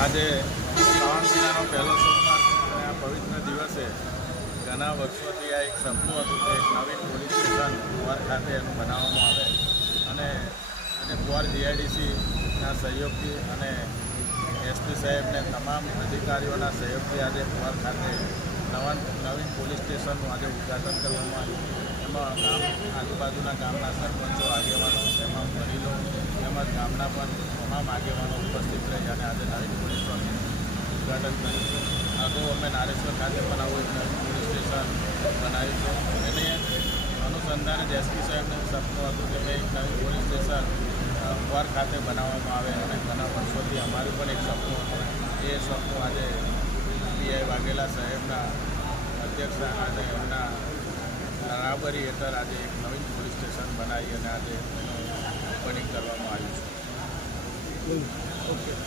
આજે શ્રાવણ મહિનાનો પહેલો સોમવાર અને આ પવિત્ર દિવસે ઘણા વર્ષોથી આ એક સપનું હતું કે એક નવીન પોલીસ સ્ટેશન કુંવાર ખાતે એનું બનાવવામાં આવે અને કુંવાર જીઆઈડીસીના સહયોગથી અને એસપી સાહેબને તમામ અધિકારીઓના સહયોગથી આજે કુંવાર ખાતે નવીન પોલીસ સ્ટેશનનું આજે ઉદ્ઘાટન કરવામાં આવ્યું. એમાં આજુબાજુના ગામના સરપંચો, આગેવાનો, એમાં વડીલો તેમજ ગામના પણ તમામ આગેવાનો ઉપસ્થિત રહી અને આજે નવીન પોલીસ સ્ટેશનનું ઉદ્ઘાટન કર્યું છે. અગાઉ અમે નારેશ્વર ખાતે પણ આવું એક નવીન પોલીસ સ્ટેશન બનાવ્યું છે. એને અનુસંધાને જ એસપી સાહેબને સપનું હતું કે એક નવીન પોલીસ સ્ટેશન કુંવાર ખાતે બનાવવામાં આવે અને ઘણા વર્ષોથી અમારું પણ એક સપનું હતું. એ સપનું આજે પીઆઈ વાઘેલા સાહેબના અધ્યક્ષ અને એમના બરાબરી હેઠળ આજે એક નવીન પોલીસ સ્ટેશન બનાવી અને આજે એનું ઓપનિંગ કરવામાં આવ્યું છે. ઓકે.